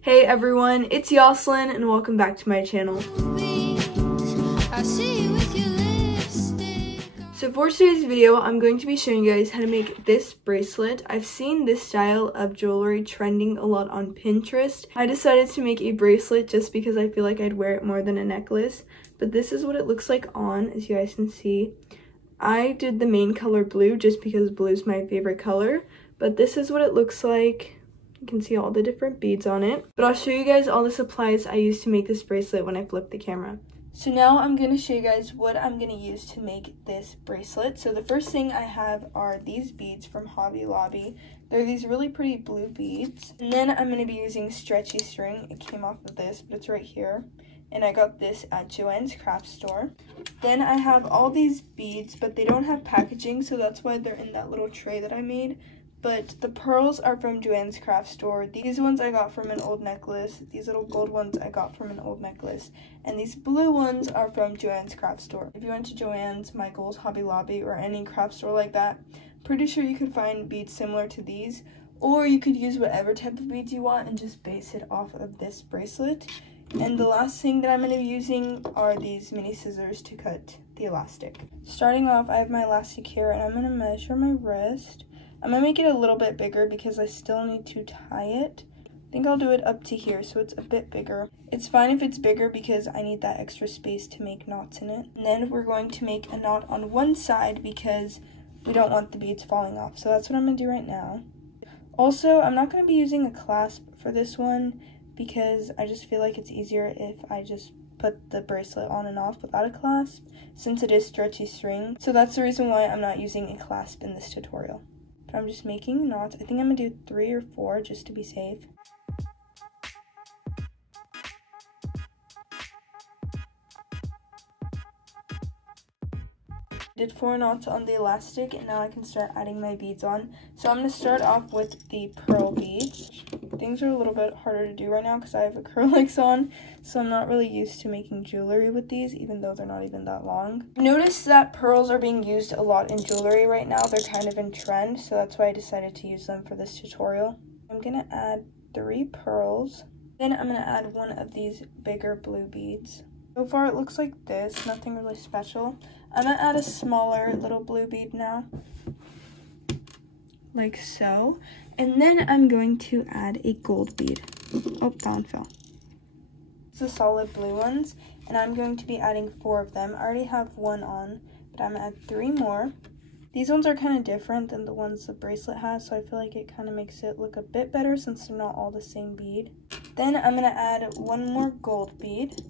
Hey everyone, it's Yoslyn and welcome back to my channel. So for today's video, I'm going to be showing you guys how to make this bracelet. I've seen this style of jewelry trending a lot on Pinterest. I decided to make a bracelet just because I feel like I'd wear it more than a necklace. But this is what it looks like on, as you guys can see. I did the main color blue just because blue is my favorite color. But this is what it looks like. You can see all the different beads on it. But I'll show you guys all the supplies I used to make this bracelet when I flip the camera. So now I'm going to show you guys what I'm going to use to make this bracelet. So the first thing I have are these beads from Hobby Lobby. They're these really pretty blue beads. And then I'm going to be using stretchy string. It came off of this, but it's right here. And I got this at Joann's craft store. Then I have all these beads, but they don't have packaging, so that's why they're in that little tray that I made. But the pearls are from Joann's craft store. These ones I got from an old necklace. These little gold ones I got from an old necklace. And these blue ones are from Joann's craft store. If you went to Joann's, Michael's, Hobby Lobby, or any craft store like that, pretty sure you could find beads similar to these. Or you could use whatever type of beads you want and just base it off of this bracelet. And the last thing that I'm going to be using are these mini scissors to cut the elastic. Starting off, I have my elastic here and I'm going to measure my wrist. I'm going to make it a little bit bigger because I still need to tie it. I think I'll do it up to here so it's a bit bigger. It's fine if it's bigger because I need that extra space to make knots in it. And then we're going to make a knot on one side because we don't want the beads falling off. So that's what I'm going to do right now. Also, I'm not going to be using a clasp for this one because I just feel like it's easier if I just put the bracelet on and off without a clasp since it is stretchy string. So that's the reason why I'm not using a clasp in this tutorial. But I'm just making knots. I think I'm going to do 3 or 4 just to be safe. Did 4 knots on the elastic and now I can start adding my beads on. So I'm going to start off with the pearl beads. Things are a little bit harder to do right now because I have acrylics on, so I'm not really used to making jewelry with these, even though they're not even that long. Notice that pearls are being used a lot in jewelry right now. They're kind of in trend, so that's why I decided to use them for this tutorial. I'm going to add 3 pearls. Then I'm going to add one of these bigger blue beads. So far it looks like this, nothing really special. I'm going to add a smaller little blue bead now, like so. And then I'm going to add a gold bead. Oh, that one fell. It's the solid blue ones, and I'm going to be adding 4 of them. I already have 1 on, but I'm going to add 3 more. These ones are kind of different than the ones the bracelet has, so I feel like it kind of makes it look a bit better since they're not all the same bead. Then I'm going to add 1 more gold bead.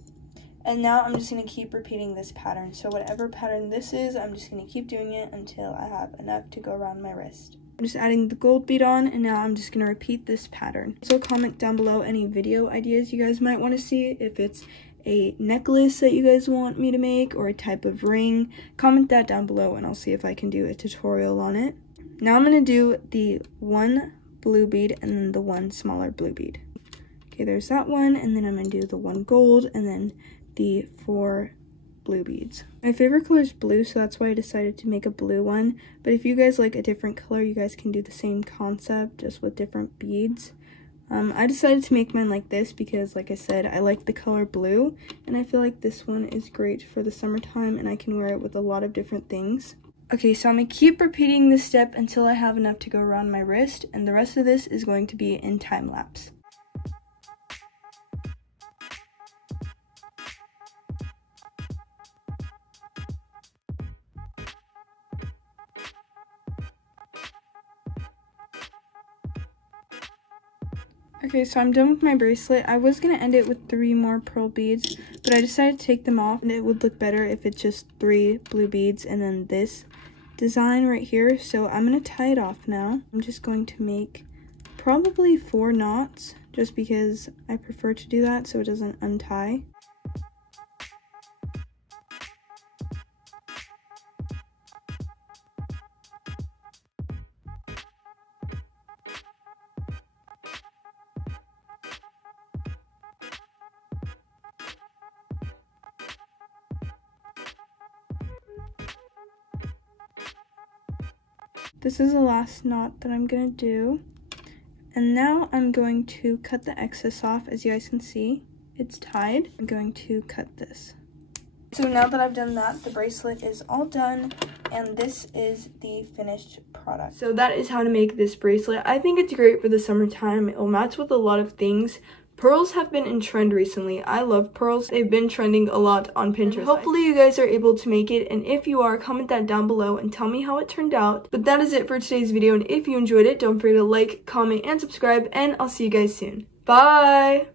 And now I'm just going to keep repeating this pattern. So whatever pattern this is, I'm just going to keep doing it until I have enough to go around my wrist. I'm just adding the gold bead on, and now I'm just going to repeat this pattern. So comment down below any video ideas you guys might want to see. If it's a necklace that you guys want me to make or a type of ring, comment that down below and I'll see if I can do a tutorial on it. Now I'm going to do the 1 blue bead and then the 1 smaller blue bead. Okay, there's that one, and then I'm going to do the 1 gold and then the 4 blue beads. My favorite color is blue, so that's why I decided to make a blue one. But if you guys like a different color, you guys can do the same concept, just with different beads. I decided to make mine like this because, like I said, I like the color blue, and I feel like this one is great for the summertime, and I can wear it with a lot of different things. Okay, so I'm going to keep repeating this step until I have enough to go around my wrist, and the rest of this is going to be in time lapse. Okay, so I'm done with my bracelet. I was going to end it with 3 more pearl beads, but I decided to take them off, and it would look better if it's just 3 blue beads and then this design right here. So I'm going to tie it off now. I'm just going to make probably 4 knots, just because I prefer to do that so it doesn't untie. This is the last knot that I'm gonna do, And now I'm going to cut the excess off. As you guys can see, it's tied. I'm going to cut this. So now that I've done that, the bracelet is all done, and this is the finished product. So that is how to make this bracelet. I think it's great for the summertime. It'll match with a lot of things. Pearls have been in trend recently. I love pearls. They've been trending a lot on Pinterest. Hopefully you guys are able to make it, and if you are, comment that down below and tell me how it turned out. But that is it for today's video, and if you enjoyed it, don't forget to like, comment, and subscribe, and I'll see you guys soon. Bye!